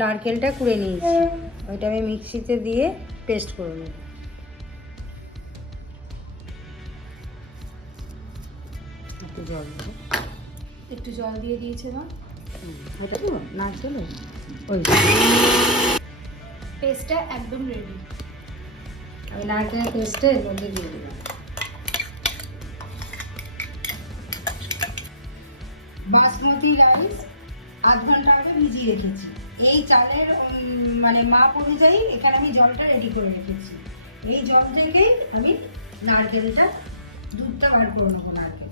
নারকেলটা কুড়ে নিয়েছি। ওইটা আমি মিক্সিতে দিয়ে পেস্ট করে নেব। একটু জল দেবো। একটু জল দিয়ে দিয়েছে হুম, ওটা দেবো? নারকেল ওই পেস্টটা একদম রেডি আমি নারকেলের পেস্টটা এর মধ্যে দিয়ে দিলাম। বাসমতি রাইস আধ ঘণ্টা আগে ভিজিয়ে রেখেছি। এই চালের মানে মাপ অনুযায়ী এখানে আমি জলটা রেডি করে রেখেছি। এই জল থেকেই আমি নারকেলটা দুধটা বার করে নেব নারকেল।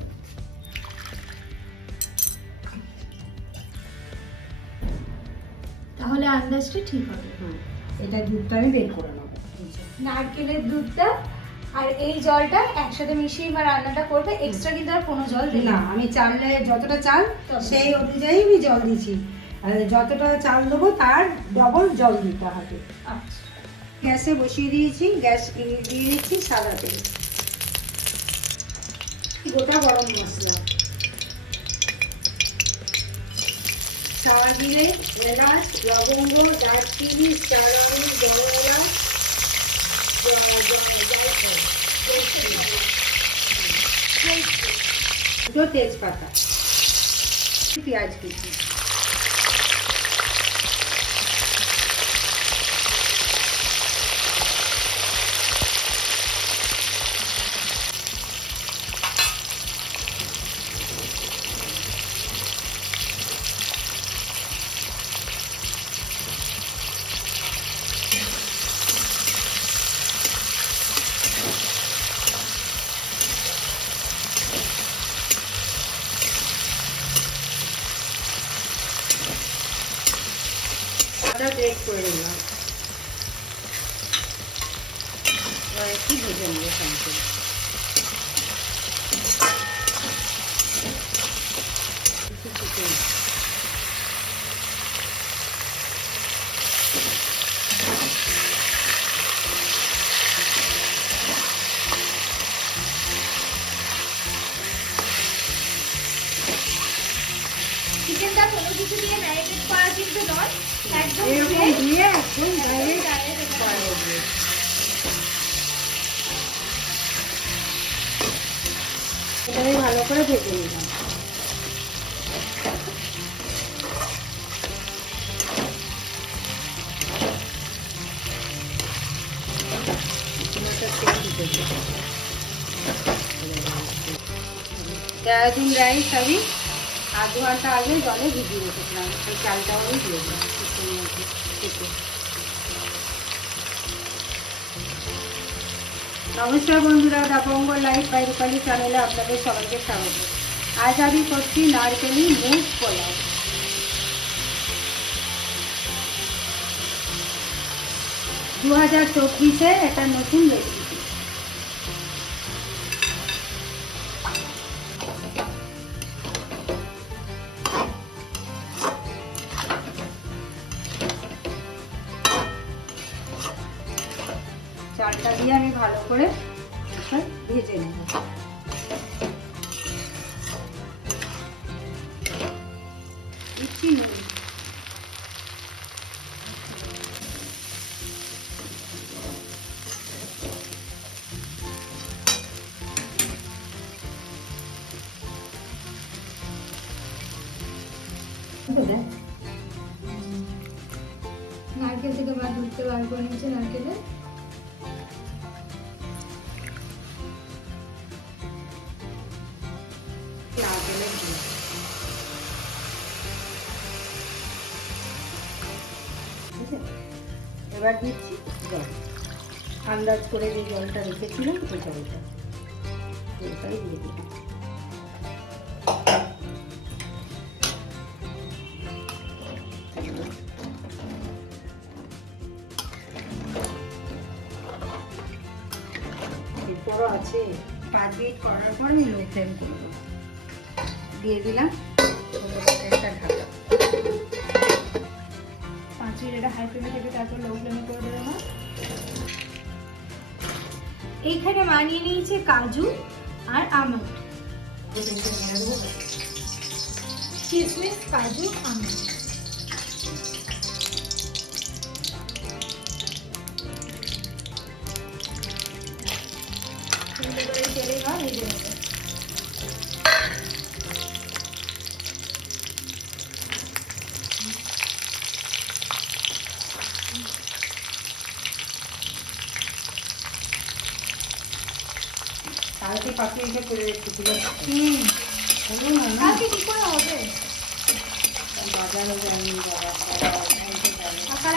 তাহলে আন্দাজটা ঠিক হবে হুম এটা দুধটা আমি বের করে নেব। নারকেলের দুধটা আর এই জলটা একসাথে মিশিয়ে বা রান্নাটা করবে এক্সট্রা কিন্তু আর কোনো জল দিই না আমি চালে যতটা চাল। সেই অনুযায়ী আমি জল দিচ্ছি। যতটা চাল দেবো তার ডবল জল দিতে হবে। আচ্ছা। গ্যাসে বসিয়ে দিয়েছি গ্যাস দিয়ে দিচ্ছি সাদা তেল। গোটা গরম মশলা। সারা দিলে এলাচ লবঙ্গ দারচিনি চারানি জয়লা দুটো তেজপাতা। পেঁয়াজ কুচি। আদা গ্রেট করে নিলাম। এবার ভেজে নেব সঙ্গে। চিকেনটা কোনো কিছু দিয়ে ম্যারিনেট করা কিন্তু নয়। এরকম দিয়ে একদম ভালো করে ভেজে নিলাম। দেরাদুন রাইস আমি আধ ঘণ্টা আগে জলে ভিজিয়ে রেখেছিলাম সেই চালটাও আমি দিয়ে দিলাম। কিছুর মধ্যে। নমস্কার বন্ধুরা দাপঙ্গ লাইফ বাই রূপালী চ্যানেলে আপনাদের সবাইকে স্বাগত আজ আমি করছি নারকেলি মুগ পোলাও দু হাজার চব্বিশে একটা নতুন রেসিপি ভালো করে ভেজে নেব। নারকেল থেকে বা দুধটা বার করে নিচ্ছে নারকেলে নারকেলের আছে? এবার দিচ্ছি জল। আন্দাজ করে যে জলটা রেখেছিলাম ওই জলটা। ওটাই দিয়ে এরপরও আছে। পাঁচ মিনিট করার পর আমি লো ফ্লেম করব। দিয়ে দিলাম। এটা এইখানে মানিয়ে নিয়েছে কাজু আর আমন্ড। কিশমিশ কাজু আমন্ড। তেলে করে হুম। হলো না না। কি করে হবে? বাজারে বাবা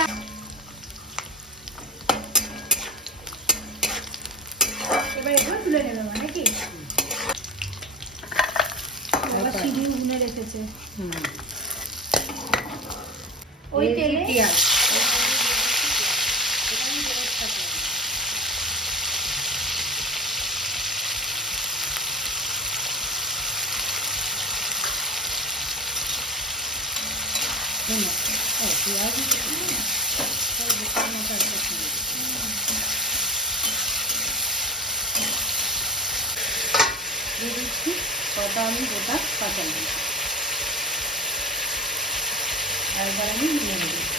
এবার এগুলো তুলে নেবে মানে কি সিঁড়ি উনে রেখেছে। হুম। ওই তেলে? পেঁয়াজ শোনো, ও, পেঁয়াজ দিয়ে দিচ্ছি কটা আমি গোটা কাঁচা লঙ্কা আর এবার আমি নিয়ে নেব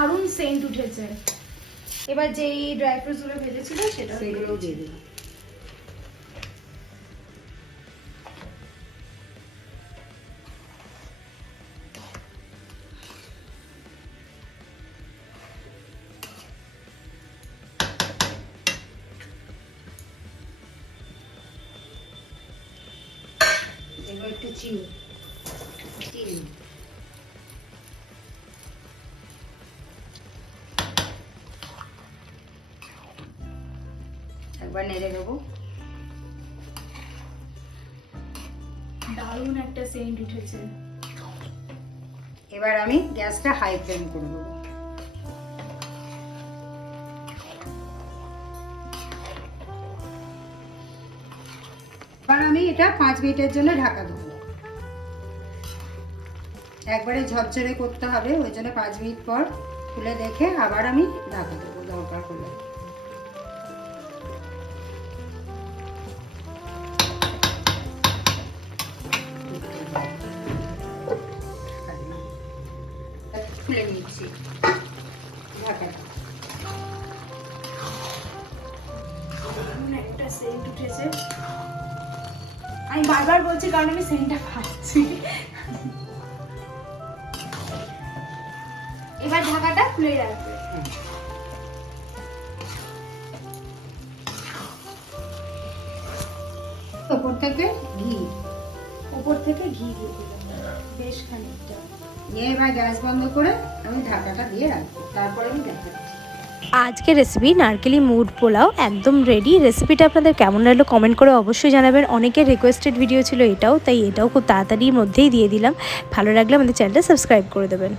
দারুণ সেন্ট উঠেছে। এবার যেই ড্রাই ফ্রুটসগুলো ভেজেছিল সেটা সেগুলোও দিয়ে এবার একটু চিনি। চিনি। দেবো। দারুণ একটা সেন্ট উঠেছে। এবার আমি গ্যাসটা হাই ফ্লেম করে দেবো। এবার আমি এটা পাঁচ মিনিটের জন্য ঢাকা দেবো। একবারে ঝরঝরে করতে হবে, ওই জন্য পাঁচ মিনিট পর খুলে দেখে আবার আমি ঢাকা দেবো দরকার হলে। খুলে নিচ্ছি। ঢাকাটা একটা সেন্ট উঠেছে। আমি বারবার বলছি কারণ আমি সেন্টটা পাচ্ছি এবার ঢাকাটা খুলে রাখবে ওপর থেকে ঘি। উপর থেকে ঘি দিয়ে দিলাম। বেশ খানিকটা। আজকে রেসিপি নারকেলি মুড পোলাও একদম রেডি রেসিপিটা আপনাদের কেমন লাগল কমেন্ট করে অবশ্যই জানাবেন। অনেকের রিকোয়েস্টেড ভিডিও ছিল এটাও, তাই এটাও খুব তাড়াতাড়ির মধ্যেই দিয়ে দিলাম। ভালো লাগলে আমাদের চ্যানেলটা সাবস্ক্রাইব করে দেবেন।